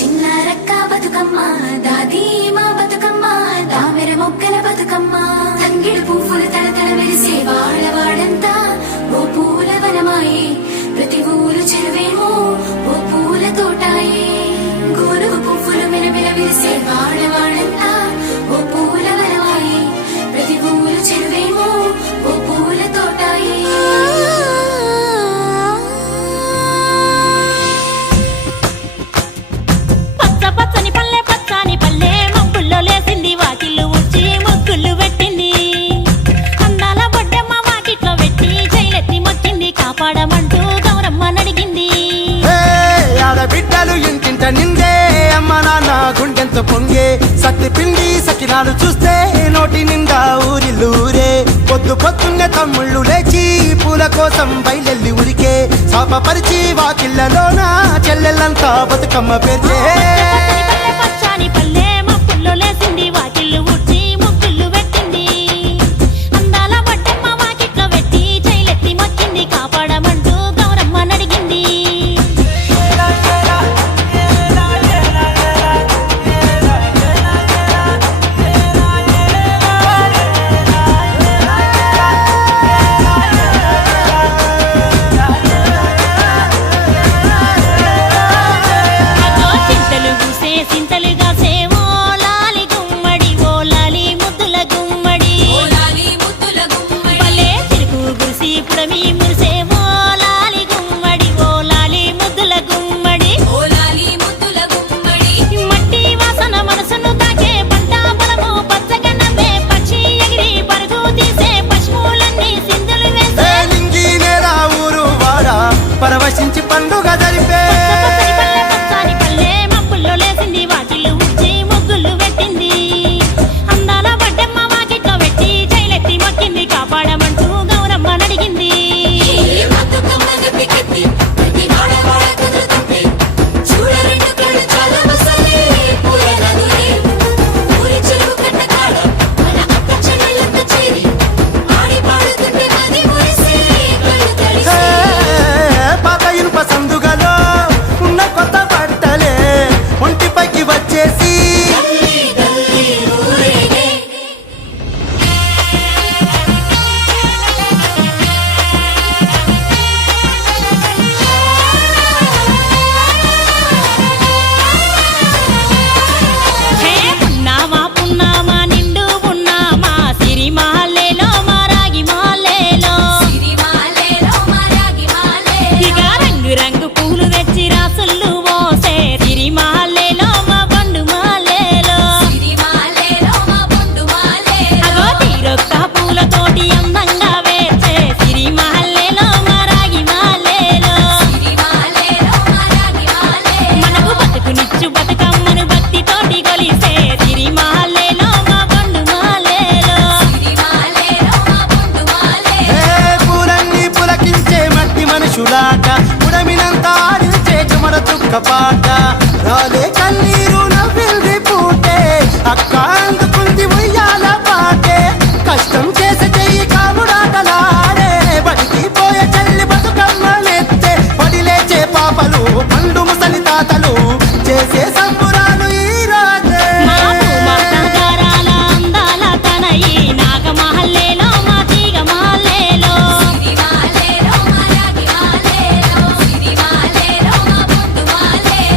చిన్నారక్క బతుకమ్మ దాది మా బతుకమ్మ దామెర మొక్కల బతుకమ్మ తంగిడు పువ్వులు తడతడ మెరిసే వాడవాడంతా ఓ పూల వనమాయే ప్రతి ఊరు చెరువేమో ఓ పూల తోటాయే గోరుగు పువ్వులు మెరమెర విరిసే వాడవాడంతా ఓ పూల వనమాయే ప్రతి ఊరు చెరువేమో ఓ పూల తోటాయే పచ్చని పల్లె పచ్చని పల్లె మబ్బుల్లో లేసింది వాకిళ్ళు ఊడ్చి ముగ్గులు పెట్టింది అందాల బొడ్డమ్మ వాకిట్లో పెట్టి జైలెత్తి మొక్కింది కాపాడమంటూ గౌరమ్మ నడిగింది ఆడబిడ్డలు ఇంటింట నిందే అమ్మ నాన్న గుండెంత పొంగే సత్తి పిండి సకినాలు చూస్తే నోటి నిండా ఊరిల్లూరే పొద్దు పొద్దున్నే తమ్ముళ్ళు లేచి పూల కోసం బయలెల్లి ఉరికే శాపపరిచి వాకిళ్ళలోన చెల్లెళ్ళంతా బతుకమ్మ పేర్చే పచ్చని పల్లె మబ్బుల్లో లేసింది వాకిళ్ళు ఊడ్చి ముగ్గులు పెట్టింది అందాల బొడ్డమ్మ వాకిట్లో పెట్టి జైలెత్తి మొక్కింది కాపాడమంటూ గౌరమ్మ నడిగింది పరవశించి పండుగ జరిపే పచ్చని పల్లె మబ్బుల్లో లేసింది వాకిళ్ళు ఊడ్చి ముగ్గులు పెట్టింది అందాల బొడ్డమ్మ వాకిట్లో పెట్టి జైలెత్తి మొక్కింది కాపాడమంటూ గౌరమ్మ నడిగింది సందుగలో ఉన్న కొత్త బట్టలే ఒంటిపైకి వచ్చేసి పున్నామా నిండు పున్నామా సిరి మహల్లేలో మా రాగి మహల్లేలో ఇక రంగు రంగు పూలు తెచ్చి రాసుళ్ళు మోసే సిరి మహల్లేలో మా బండు మహల్లేలో అగో తీరొక్క పూలతోటి అందంగా వేచే సిరి మహల్లేలో మా రాగి మహల్లేలో మనకు బతుకునిచ్చు బతుకమ్మను భక్తితోటి కొలిసే సిరి మహల్లేలో మా బండు మహల్లేలో పూలన్నీ పులకించే మట్టి మనుషులాట ఉడమినంతా ఆడించే చెమర చుక్క పాట రాలే కన్నీరు నవ్వింది పూటే అక్క అందుకుంది ఉయ్యాల పాటే కష్టం చేసే చెయ్యి కాముడాటలాడే బడికి పోయే చెల్లి బతుకమ్మనెత్తే పడి లేచే పాపలు పండు ముసలి తాతలు చేసే సంబురాలు ఈ రోజే నగరాల అందాల తనయి నాగ మహల్లేలో మా తీగ మహల్లేలో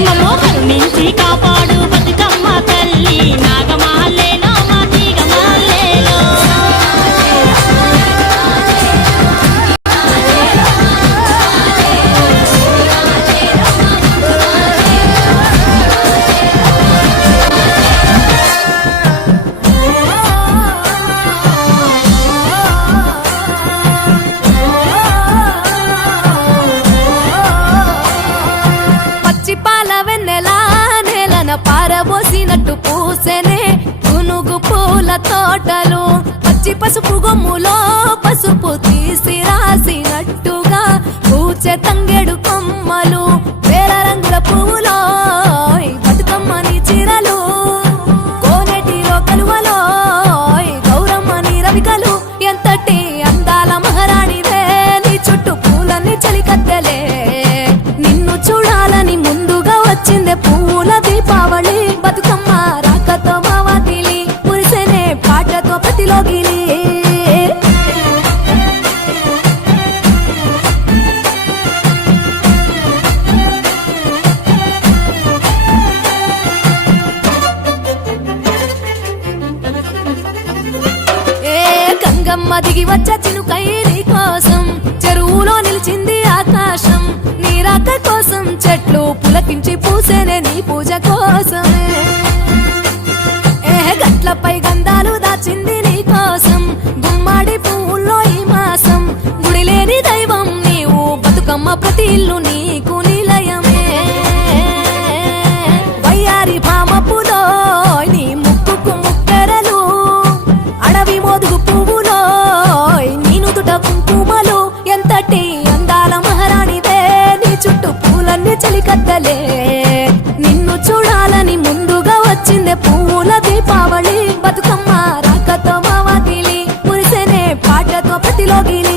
మమ్మో కరుణించి కాపాడు బతుకమ్మ తల్లి నాగ మహల్లేలో మా తీగ మహల్లేలో పచ్చి పాల వెన్నెలా నేలన పారబోసినట్టు పూసెనే గునుగు పూల తోటలు పచ్చి పసుపు గొమ్ములో పసుపు తీసి రాసినట్టుగా పూచె తంగెడు కొమ్మలు వేల రంగుల పువ్వులో బతుకమ్మని చీరలు కోనేటిలో కలువలో గౌరమ్మని రవికలు ఎంతటి అందాల మహారాణివే నీ చుట్టూ పూలన్నీ చలికత్తెలే నిన్ను చూడాలని ముందుగా వచ్చిందే పువ్వుల దీపావళి బతుకమ్మ రాకతో మా వాకిలి మురిసెనే పాటతో ప్రతిలోగిలి గంగమ్మ దిగి వచ్చ చినుకై నీ కోసం చెరువులో నిలిచింది ఆకాశం నీ రాక కోసం చెట్లు పులకించి పూసేనే నీ పూజ కోసమే గట్లపై గంధాలు దాచింది నీ కోసం గుమ్మాడి పువ్వుల్లో ఈ మాసం గుడిలేని దైవం నీవు బతుకమ్మ ప్రతి ఇల్లు నీకు నిలయమే వయ్యారి భామపులో నీ ముక్కుకు ముక్కెరలు అడవి మోదుగు పువ్వులో నీ నుదుట కుంకుమలు ఎంతటి అందాల మహారాణివే నీ చుట్టూ పూలన్నీ చలికత్తలే నిన్ను చూడాలని ముందుగా వచ్చిందే పువ్వుల దీపావళి బతుకమ్మ రాకతో మా వాకిలి మురిసెనే పాటతో ప్రతిలోగిలి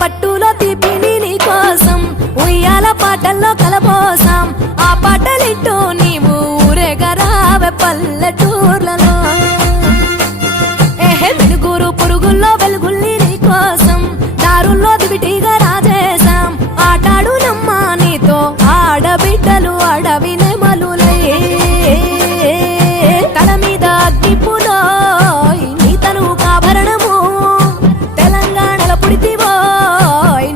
పట్టులో తీపిని నీ కోసం ఉయ్యాల పాటల్లో కలపోసాం ఆ పాటలిట్టు నీవు ఊరేగరావే పల్లెటూర్లలో వెలుగురు పురుగుల్లో వెలుగుల్ని నీ కోసం దారుల్లో దివిటిగా రాజేశాం ఆటాడు నమ్మ నీతో ఆడబిడ్డలు అడవి నెమలులై తల మీద అగ్గిపులో నీ తను కాభరణము తెలంగాణలో పుడితివో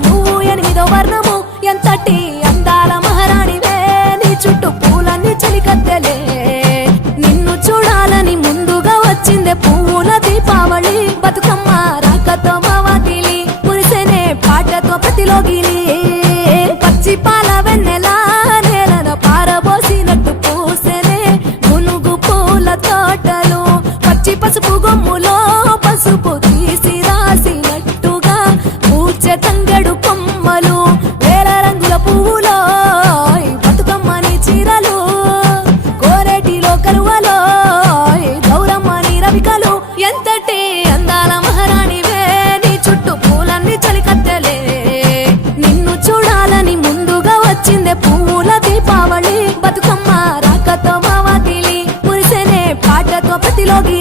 నువ్వు 8వ వర్ణము ఎంతటి అందాల మహారాణివే నీ చుట్టూ పూలన్నీ చలికత్తెలే నిన్ను చూడాలని ముందుగా వచ్చిందే పువ్వుల దీపావళి బతుకమ్మ రాకతో మా వాకిలి మురిసెనే పాటతో ప్రతిలోగిలి పచ్చి పాల వెన్నెలా నేలన పారబోసినట్టు పూసెనే గునుగు పూల తోటలు పచ్చి పసుపు గొమ్ములో పసుపు తీసి రాసినట్టుగా పూచె తంగెడు కొమ్మలు వేల రంగుల పువ్వులో బతుకమ్మని చీరలు కోరేటిలో కలువలో గౌరమ్మని రవికలు ఎంతటి అందాల మహారాణివే నీ చుట్టూ పూలన్నీ చలికత్తెలే నిన్ను చూడాలని ముందుగా వచ్చిందే పువ్వుల దీపావళి బతుకమ్మ రాకతో మా వాకిలి మురిసెనే పాటతో ప్రతిలోగి